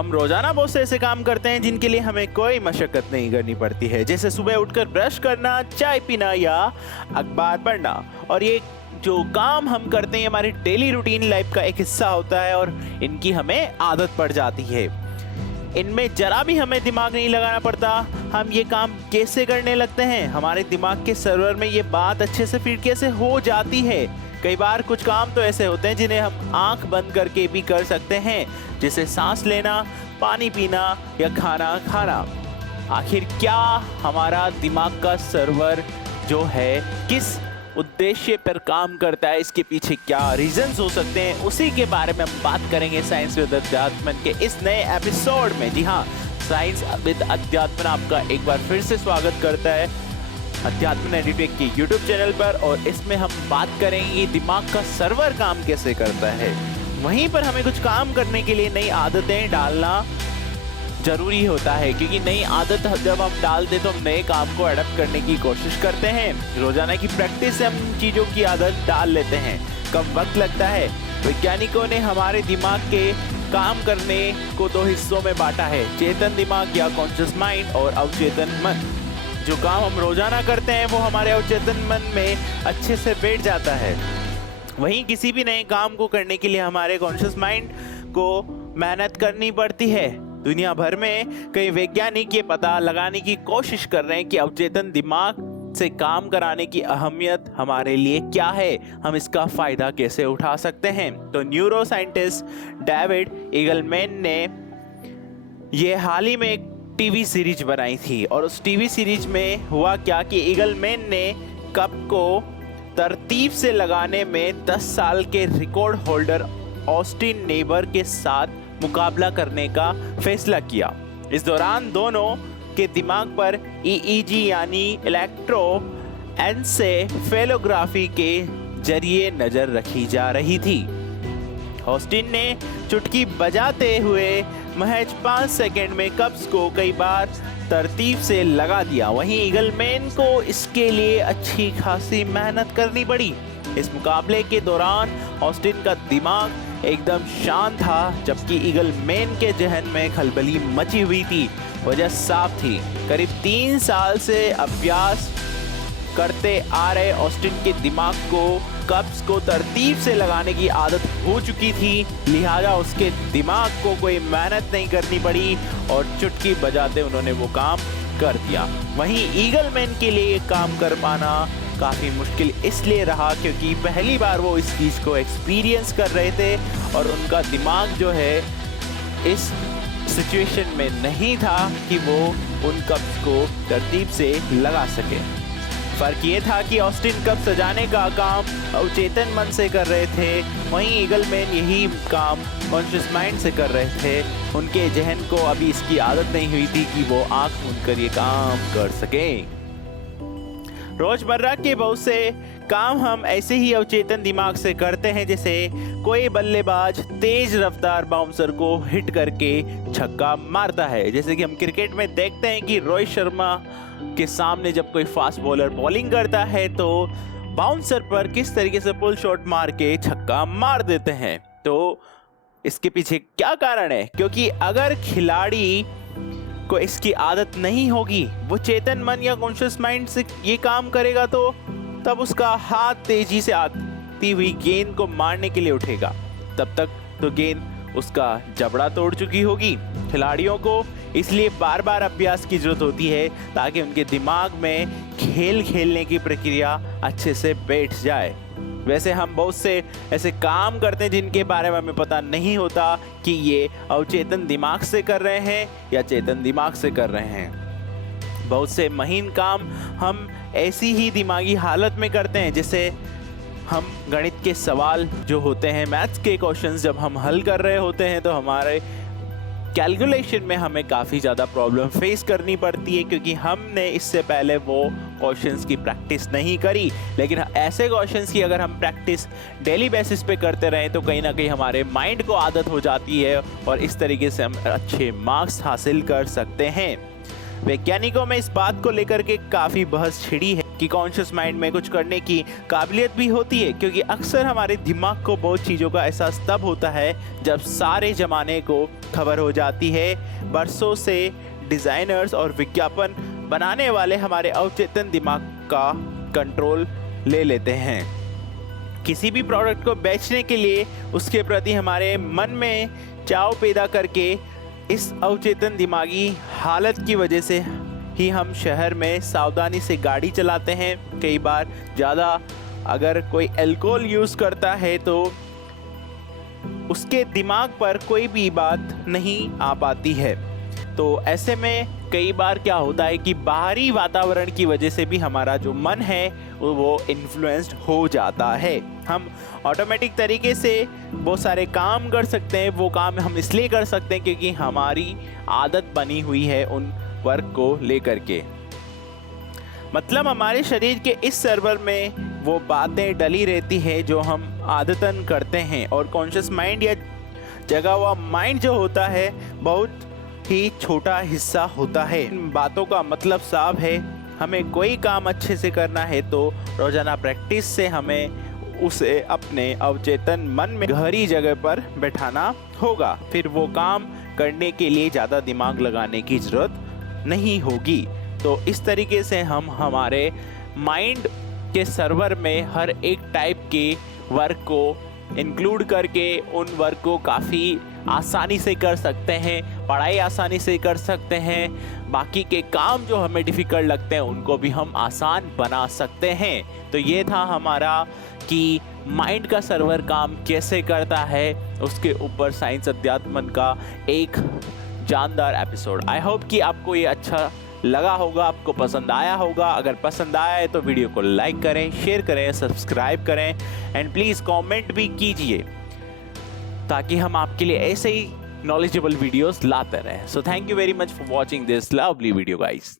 हम रोजाना बहुत से ऐसे काम करते हैं जिनके लिए हमें कोई मशक्कत नहीं करनी पड़ती है, जैसे सुबह उठकर ब्रश करना, चाय पीना या अखबार पढ़ना। और ये जो काम हम करते हैं हमारी डेली रूटीन लाइफ का एक हिस्सा होता है और इनकी हमें आदत पड़ जाती है। इनमें जरा भी हमें दिमाग नहीं लगाना पड़ता। हम ये काम कैसे करने लगते हैं, हमारे दिमाग के सर्वर में ये बात अच्छे से फिट कैसे हो जाती है। कई बार कुछ काम तो ऐसे होते हैं जिन्हें हम आंख बंद करके भी कर सकते हैं, जैसे सांस लेना, पानी पीना या खाना खाना। आखिर क्या हमारा दिमाग का सर्वर जो है किस उद्देश्य पर काम करता है, इसके पीछे क्या रीजंस हो सकते हैं, उसी के बारे में हम बात करेंगे साइंस विद अध्यात्म के इस नए एपिसोड में। जी हाँ, साइंस विद अध्यात्म आपका एक बार फिर से स्वागत करता है अध्यात्म एडिटेक के यूट्यूब चैनल पर। और इसमें हम बात करेंगे दिमाग का सर्वर काम कैसे करता है। वहीं पर हमें कुछ काम करने के लिए नई आदतें डालना जरूरी होता है, क्योंकि नई आदत जब हम डालते तो हम नए काम को अडॉप्ट करने की कोशिश करते हैं। रोजाना की प्रैक्टिस से हम चीज़ों की आदत डाल लेते हैं। कम वक्त लगता है। वैज्ञानिकों ने हमारे दिमाग के काम करने को दो हिस्सों में बांटा है, चेतन दिमाग या कॉन्शियस माइंड और अवचेतन मन। जो काम हम रोजाना करते हैं वो हमारे अवचेतन मन में अच्छे से बैठ जाता है। वहीं किसी भी नए काम को करने के लिए हमारे कॉन्शियस माइंड को मेहनत करनी पड़ती है। दुनिया भर में कई वैज्ञानिक ये पता लगाने की कोशिश कर रहे हैं कि अवचेतन दिमाग से काम कराने की अहमियत हमारे लिए क्या है, हम इसका फायदा कैसे उठा सकते हैं। तो न्यूरो साइंटिस्ट डेविड ईगलमैन ने ये हाल ही में एक टीवी सीरीज बनाई थी, और उस टीवी सीरीज में हुआ क्या कि ईगलमैन ने कप को तरतीब से लगाने में 10 साल के रिकॉर्ड होल्डर ऑस्टिन नेबर के साथ मुकाबला करने का फैसला किया। इस दौरान दोनों के दिमाग पर ईईजी यानी इलेक्ट्रोएन्सेफेलोग्राफी के जरिए नजर रखी जा रही थी। ऑस्टिन ने चुटकी बजाते हुए महज 5 सेकंड में कप्स को कई बार तरतीब से लगा दिया। वहीं ईगलमैन को इसके लिए अच्छी खासी मेहनत करनी पड़ी। इस मुकाबले के दौरान ऑस्टिन का दिमाग एकदम शांत था, जबकि ईगलमैन के जहन में खलबली मची हुई थी। वजह साफ थी, करीब 3 साल से अभ्यास करते आ रहे ऑस्टिन के दिमाग को कप्स को तरतीब से लगाने की आदत हो चुकी थी, लिहाजा उसके दिमाग को कोई मेहनत नहीं करनी पड़ी और चुटकी बजाते उन्होंने वो काम कर दिया। वहीं ईगलमैन के लिए काम कर पाना काफ़ी मुश्किल इसलिए रहा क्योंकि पहली बार वो इस चीज़ को एक्सपीरियंस कर रहे थे और उनका दिमाग जो है इस सिचुएशन में नहीं था कि वो उन कप्स को तरतीब से लगा सके। फर्क ये था कि ऑस्टिन कप सजाने का काम अवचेतन मन से कर रहे थे, वहीं ईगलमैन यही काम कॉन्शियस माइंड से कर रहे थे। उनके जहन को अभी इसकी आदत नहीं हुई थी कि वो आंख मूंदकर ये काम कर सकें। रोजमर्रा के बहुत से काम हम ऐसे ही अवचेतन दिमाग से करते हैं, जैसे कोई बल्लेबाज तेज रफ्तार बाउंसर को हिट करके छक्का मारता है। जैसे कि हम क्रिकेट में देखते हैं कि रोहित शर्मा के सामने जब कोई फास्ट बॉलर बॉलिंग करता है तो बाउंसर पर किस तरीके से पुल शॉट मार के छक्का मार देते हैं। तो इसके पीछे क्या कारण है? क्योंकि अगर खिलाड़ी को इसकी आदत नहीं होगी, वो चेतन मन या कॉन्शियस माइंड से ये काम करेगा, तो तब उसका हाथ तेजी से आती हुई गेंद को मारने के लिए उठेगा। तब तक तो गेंद उसका जबड़ा तोड़ चुकी होगी। खिलाड़ियों को इसलिए बार बार अभ्यास की जरूरत होती है ताकि उनके दिमाग में खेल खेलने की प्रक्रिया अच्छे से बैठ जाए। वैसे हम बहुत से ऐसे काम करते हैं जिनके बारे में हमें पता नहीं होता कि ये अवचेतन दिमाग से कर रहे हैं या चेतन दिमाग से कर रहे हैं। बहुत से महीन काम हम ऐसी ही दिमागी हालत में करते हैं, जैसे हम गणित के सवाल जो होते हैं, मैथ्स के क्वेश्चंस जब हम हल कर रहे होते हैं तो हमारे कैलकुलेशन में हमें काफ़ी ज़्यादा प्रॉब्लम फेस करनी पड़ती है, क्योंकि हमने इससे पहले वो क्वेश्चंस की प्रैक्टिस नहीं करी। लेकिन ऐसे क्वेश्चंस की अगर हम प्रैक्टिस डेली बेसिस पे करते रहें तो कहीं ना कहीं हमारे माइंड को आदत हो जाती है और इस तरीके से हम अच्छे मार्क्स हासिल कर सकते हैं। वैज्ञानिकों में इस बात को लेकर के काफ़ी बहस छिड़ी है कि कॉन्शियस माइंड में कुछ करने की काबिलियत भी होती है, क्योंकि अक्सर हमारे दिमाग को बहुत चीज़ों का एहसास तब होता है जब सारे ज़माने को खबर हो जाती है। बरसों से डिज़ाइनर्स और विज्ञापन बनाने वाले हमारे अवचेतन दिमाग का कंट्रोल ले लेते हैं। किसी भी प्रोडक्ट को बेचने के लिए उसके प्रति हमारे मन में चाव पैदा करके इस अवचेतन दिमागी हालत की वजह से ही हम शहर में सावधानी से गाड़ी चलाते हैं। कई बार ज़्यादा अगर कोई अल्कोहल यूज़ करता है तो उसके दिमाग पर कोई भी बात नहीं आ पाती है। तो ऐसे में कई बार क्या होता है कि बाहरी वातावरण की वजह से भी हमारा जो मन है वो इन्फ्लुएंस्ड हो जाता है। हम ऑटोमेटिक तरीके से बहुत सारे काम कर सकते हैं। वो काम हम इसलिए कर सकते हैं क्योंकि हमारी आदत बनी हुई है उन वर्क को लेकर के। मतलब हमारे शरीर के इस सर्वर में वो बातें डली रहती है जो हम आदतन करते हैं, और कॉन्शियस माइंड या जगा हुआ माइंड जो होता है बहुत ही छोटा हिस्सा होता है। इन बातों का मतलब साफ है, हमें कोई काम अच्छे से करना है तो रोजाना प्रैक्टिस से हमें उसे अपने अवचेतन मन में गहरी जगह पर बैठाना होगा। फिर वो काम करने के लिए ज़्यादा दिमाग लगाने की ज़रूरत नहीं होगी। तो इस तरीके से हम हमारे माइंड के सर्वर में हर एक टाइप के वर्क को इंक्लूड करके उन वर्क को काफ़ी आसानी से कर सकते हैं। पढ़ाई आसानी से कर सकते हैं, बाकी के काम जो हमें डिफ़िकल्ट लगते हैं उनको भी हम आसान बना सकते हैं। तो ये था हमारा कि माइंड का सर्वर काम कैसे करता है, उसके ऊपर साइंस अध्यात्म का एक जानदार एपिसोड। आई होप कि आपको ये अच्छा लगा होगा, आपको पसंद आया होगा। अगर पसंद आया है तो वीडियो को लाइक करें, शेयर करें, सब्सक्राइब करें एंड प्लीज़ कमेंट भी कीजिए ताकि हम आपके लिए ऐसे ही नॉलेजेबल वीडियोस लाते रहें। So thank you very much for watching this lovely video guys.